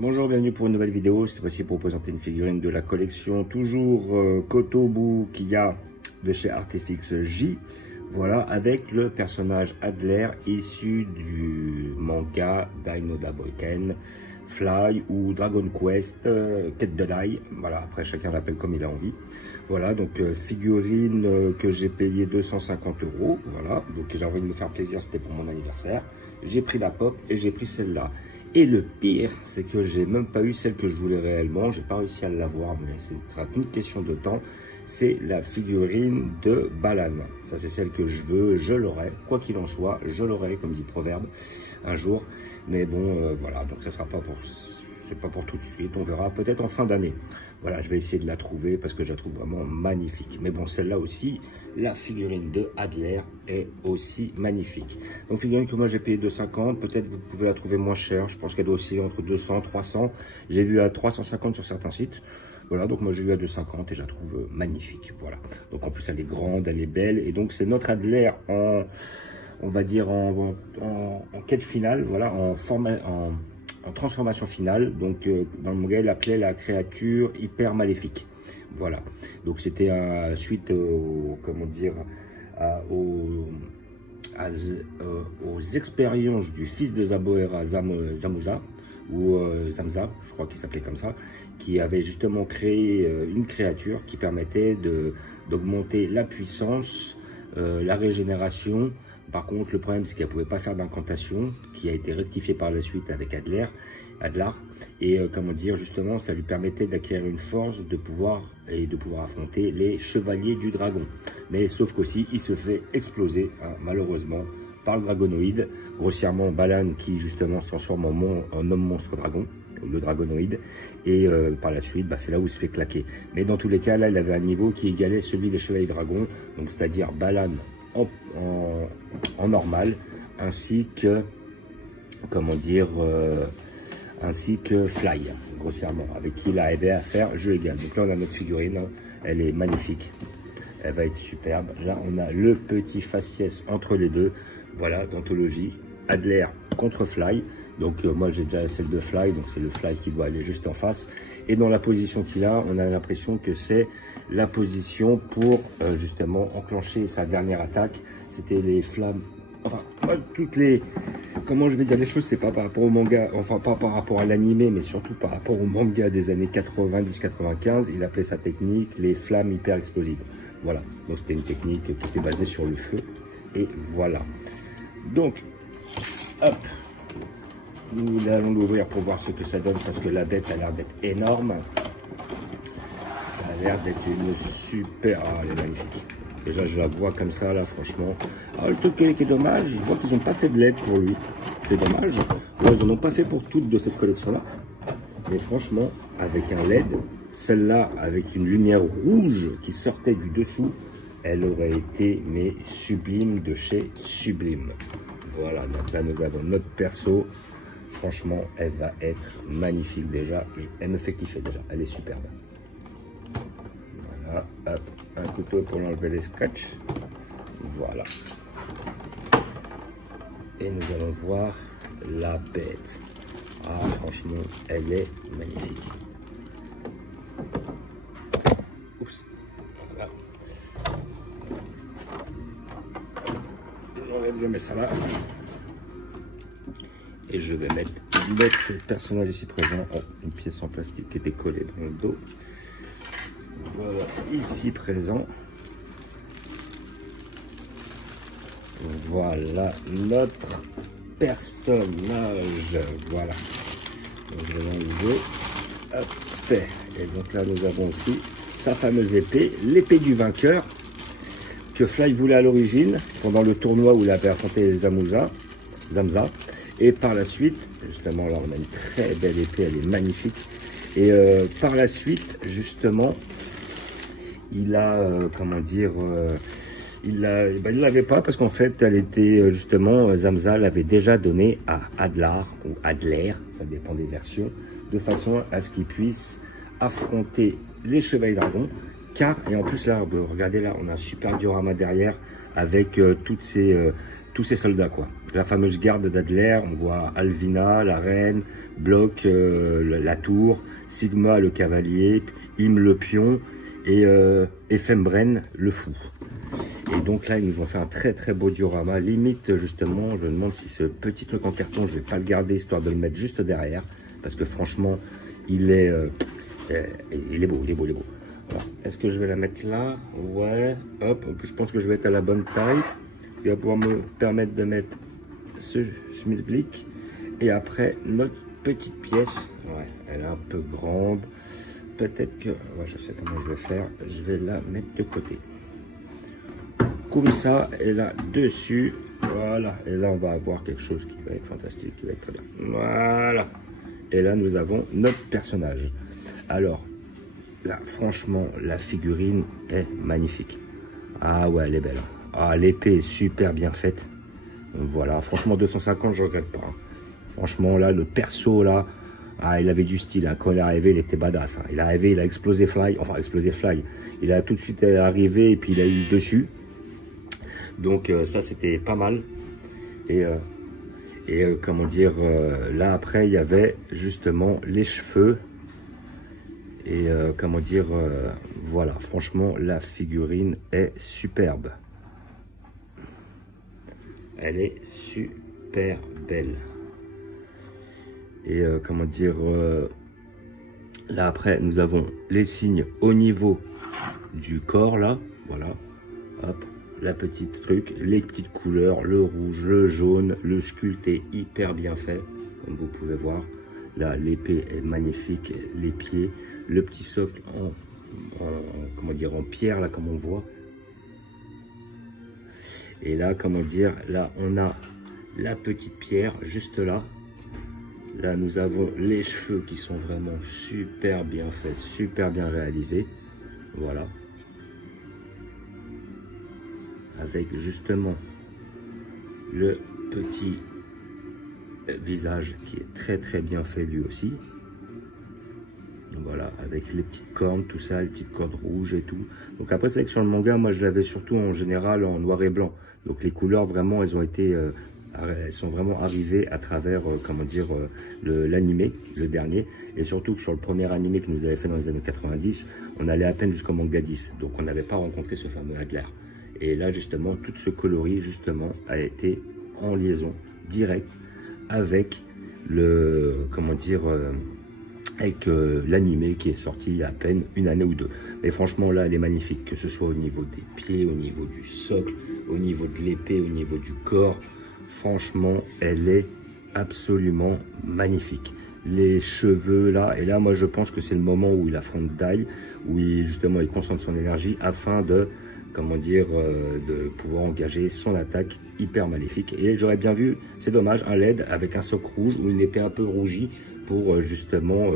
Bonjour, bienvenue pour une nouvelle vidéo. Cette fois-ci pour vous présenter une figurine de la collection toujours Kotobu Kiya de chez Artefix J. Voilà, avec le personnage Adler issu du manga Dainoda Boiken, Fly ou Dragon Quest, Quête de Dai. Voilà, après chacun l'appelle comme il a envie. Voilà, donc figurine que j'ai payé 250 €. Voilà, donc j'ai envie de me faire plaisir, c'était pour mon anniversaire. J'ai pris la pop et j'ai pris celle-là. Et le pire, c'est que j'ai même pas eu celle que je voulais réellement. J'ai pas réussi à l'avoir, mais ce sera qu'une question de temps. C'est la figurine de Balan. Ça, c'est celle que je veux. Je l'aurai, quoi qu'il en soit, je l'aurai, comme dit le proverbe, un jour. Mais bon, voilà. Donc, ça sera pas pour, c'est pas pour tout de suite. On verra peut-être en fin d'année. Voilà, je vais essayer de la trouver parce que je la trouve vraiment magnifique. Mais bon, celle-là aussi, la figurine de Adler est aussi magnifique. Donc, figurine que moi j'ai payé 250, peut-être vous pouvez la trouver moins chère. Je pense qu'elle doit osciller entre 200 300. J'ai vu à 350 sur certains sites. Voilà, donc moi j'ai eu à 250 et je la trouve magnifique. Voilà. Donc en plus elle est grande, elle est belle. Et donc c'est notre Adler en, on va dire en quête finale, voilà, en transformation finale. Donc dans le manga il appelait la créature hyper maléfique. Voilà, donc c'était suite au, comment dire, aux expériences du fils de Zaboera, Zamuza, ou Zamza, je crois qu'il s'appelait comme ça, qui avait justement créé une créature qui permettait d'augmenter la puissance, la régénération. Par contre, le problème, c'est qu'elle ne pouvait pas faire d'incantation, qui a été rectifié par la suite avec Adler. Et comment dire, justement, ça lui permettait d'acquérir une force de pouvoir affronter les chevaliers du dragon. Mais sauf qu'aussi, il se fait exploser, hein, malheureusement, par le dragonoïde, grossièrement Balan qui justement se transforme en homme monstre dragon, le dragonoïde, et par la suite, c'est là où il se fait claquer. Mais dans tous les cas, là, il avait un niveau qui égalait celui des chevaliers dragons, donc c'est-à-dire Balan en normal, ainsi que, comment dire, ainsi que Fly, grossièrement, avec qui il a aidé à faire jeu égal. Donc là, on a notre figurine, hein, elle est magnifique. Elle va être superbe. Là, on a le petit faciès entre les deux. Voilà, d'anthologie. Adler contre Fly. Donc, moi, j'ai déjà celle de Fly. Donc, c'est le Fly qui doit aller juste en face. Et dans la position qu'il a, on a l'impression que c'est la position pour, justement, enclencher sa dernière attaque. C'était les flammes. Enfin, moi, toutes les... Comment je vais dire les choses, c'est pas par rapport au manga, enfin, pas par rapport à l'animé, mais surtout par rapport au manga des années 90-95. Il appelait sa technique les flammes hyper explosives. Voilà, donc c'était une technique qui était basée sur le feu. Et voilà. Donc, hop, nous allons l'ouvrir pour voir ce que ça donne, parce que la bête a l'air d'être énorme. Ça a l'air d'être une super... Ah, elle est magnifique. Déjà, je la vois comme ça, là, franchement. Alors, le truc qui est dommage, je vois qu'ils n'ont pas fait de LED pour lui. C'est dommage. Bon, ils n'en ont pas fait pour toutes de cette collection-là. Mais franchement, avec un LED, celle-là, avec une lumière rouge qui sortait du dessous, elle aurait été, mais sublime de chez Sublime. Voilà, donc là, nous avons notre perso. Franchement, elle va être magnifique déjà. Elle me fait kiffer déjà. Elle est superbe. Voilà, hop, un couteau pour enlever les scratchs. Voilà. Et nous allons voir la bête. Ah, franchement, elle est magnifique. Oups. Voilà. Je mets ça là. Et je vais mettre notre personnage ici présent. Oh, une pièce en plastique qui était collée dans le dos. Voilà, ici présent. Voilà notre personnage. Voilà. Donc je vais l'enlever. Hop. Et donc là nous avons aussi sa fameuse épée, l'épée du vainqueur, que Fly voulait à l'origine, pendant le tournoi où il avait affronté les Zamza. Et par la suite, justement, là on a une très belle épée, elle est magnifique. Et par la suite, justement, il a, comment dire, il l'avait pas parce qu'en fait, elle était, justement, Zamza l'avait déjà donné à Adler, ou Adler, ça dépend des versions, de façon à ce qu'il puisse affronter les chevaliers dragons. Car, et en plus là, regardez là, on a un super diorama derrière avec toutes tous ces soldats, quoi. La fameuse garde d'Adler, on voit Alvina, la reine, Block, la tour, Sigma, le cavalier, Im, le pion, et Fembren, le fou. Et donc là, ils nous ont fait un très très beau diorama. Limite, justement, je me demande si ce petit truc en carton, je vais pas le garder, histoire de le mettre juste derrière. Parce que franchement, il est beau, il est beau, il est beau. Est-ce que je vais la mettre là? Ouais, hop, je pense que je vais être à la bonne taille. Il va pouvoir me permettre de mettre ce schmilblick. Et après, notre petite pièce. Ouais, elle est un peu grande. Peut-être que... Ouais, je sais comment je vais faire. Je vais la mettre de côté. Comme ça, et là, dessus. Voilà. Et là, on va avoir quelque chose qui va être fantastique, qui va être très bien. Voilà. Et là, nous avons notre personnage. Alors, là, franchement, la figurine est magnifique. Ah ouais, elle est belle. Ah, l'épée est super bien faite. Donc, voilà, franchement, 250, je regrette pas. Franchement, là, le perso, là, ah, il avait du style. Hein. Quand il est arrivé, il était badass. Hein. Il est arrivé, il a explosé Fly. Enfin, explosé Fly. Il a tout de suite arrivé et puis il a eu dessus. Donc, ça, c'était pas mal. Et comment dire, là, après, il y avait justement les cheveux. Et comment dire, voilà, franchement, la figurine est superbe. Elle est super belle. Et comment dire, là après, nous avons les signes au niveau du corps, là, voilà, hop, la petite truc, les petites couleurs, le rouge, le jaune, le sculpte est hyper bien fait, comme vous pouvez voir. Là, l'épée est magnifique, les pieds, le petit socle comment dire, en pierre, là, comme on voit. Et là, comment dire, là, on a la petite pierre juste là. Là, nous avons les cheveux qui sont vraiment super bien faits, super bien réalisés. Voilà. Avec justement le petit visage qui est très très bien fait lui aussi. Voilà, avec les petites cornes, tout ça, les petites cordes rouges et tout. Donc après, c'est vrai que sur le manga, moi je l'avais surtout en général en noir et blanc. Donc les couleurs vraiment, elles ont été, elles sont vraiment arrivées à travers, comment dire, l'animé, le dernier. Et surtout que sur le premier animé que nous avait fait dans les années 90, on allait à peine jusqu'au manga 10. Donc on n'avait pas rencontré ce fameux Adler. Et là justement, tout ce coloris justement a été en liaison directe avec le, comment dire, avec l'animé qui est sorti il y a à peine une année ou deux. Mais franchement, là, elle est magnifique, que ce soit au niveau des pieds, au niveau du socle, au niveau de l'épée, au niveau du corps. Franchement, elle est absolument magnifique. Les cheveux, là, et là, moi, je pense que c'est le moment où il affronte Dai, où justement, il concentre son énergie afin de, comment dire, de pouvoir engager son attaque hyper maléfique. Et j'aurais bien vu, c'est dommage, un LED avec un socle rouge ou une épée un peu rougie, pour justement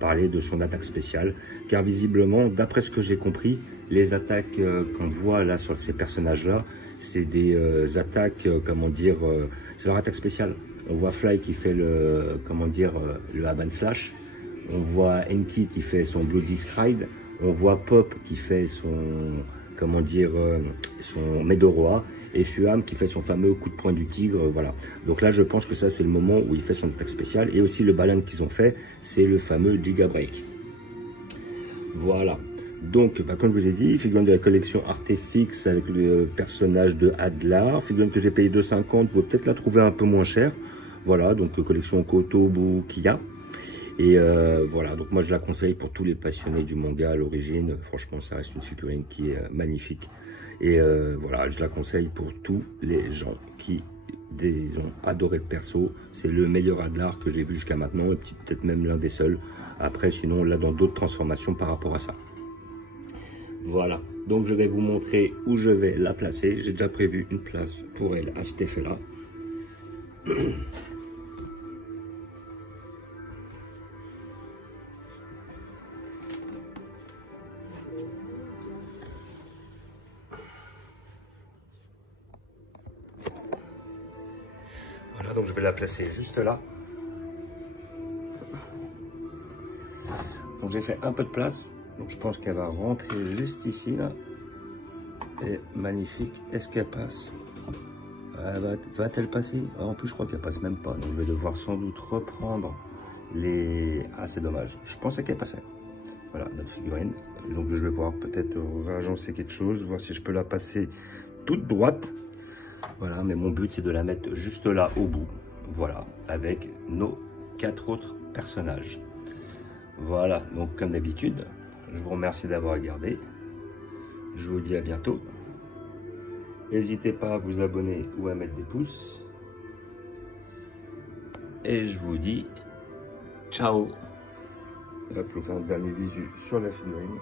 parler de son attaque spéciale, car visiblement, d'après ce que j'ai compris, les attaques qu'on voit là sur ces personnages-là, c'est des attaques, comment dire, c'est leur attaque spéciale. On voit Fly qui fait le, comment dire, le Haban Slash, on voit Enki qui fait son Bloody Scride, on voit Pop qui fait son, comment dire, son Medoroa, et Fuam qui fait son fameux coup de poing du tigre, voilà. Donc là, je pense que ça, c'est le moment où il fait son attaque spéciale. Et aussi, le Balan qu'ils ont fait, c'est le fameux Giga Break. Voilà. Donc, bah, comme je vous ai dit, figurine de la collection Artefix avec le personnage de Adler. Figurine que j'ai payé 2,50, vous pouvez peut-être la trouver un peu moins chère. Voilà, donc collection Kotobu Kiya. Et voilà, donc moi je la conseille pour tous les passionnés du manga à l'origine. Franchement, ça reste une figurine qui est magnifique. Et voilà, je la conseille pour tous les gens qui ont adoré le perso. C'est le meilleur Adler que j'ai vu jusqu'à maintenant, et peut-être même l'un des seuls. Après, sinon, là, dans d'autres transformations par rapport à ça. Voilà, donc je vais vous montrer où je vais la placer. J'ai déjà prévu une place pour elle à cet effet-là. Voilà, donc je vais la placer juste là. Donc j'ai fait un peu de place. Donc je pense qu'elle va rentrer juste ici, là. Et magnifique. Est-ce qu'elle passe? Va-t-elle passer? En plus, je crois qu'elle passe même pas. Donc, je vais devoir sans doute reprendre les... Ah, c'est dommage. Je pensais qu'elle passait. Voilà, notre figurine. Donc, je vais voir peut-être réagencer quelque chose, voir si je peux la passer toute droite. Voilà, mais mon but, c'est de la mettre juste là, au bout. Voilà, avec nos 4 autres personnages. Voilà, donc comme d'habitude, je vous remercie d'avoir regardé. Je vous dis à bientôt. N'hésitez pas à vous abonner ou à mettre des pouces. Et je vous dis ciao. Là, je vous fais un dernier visu sur la figurine.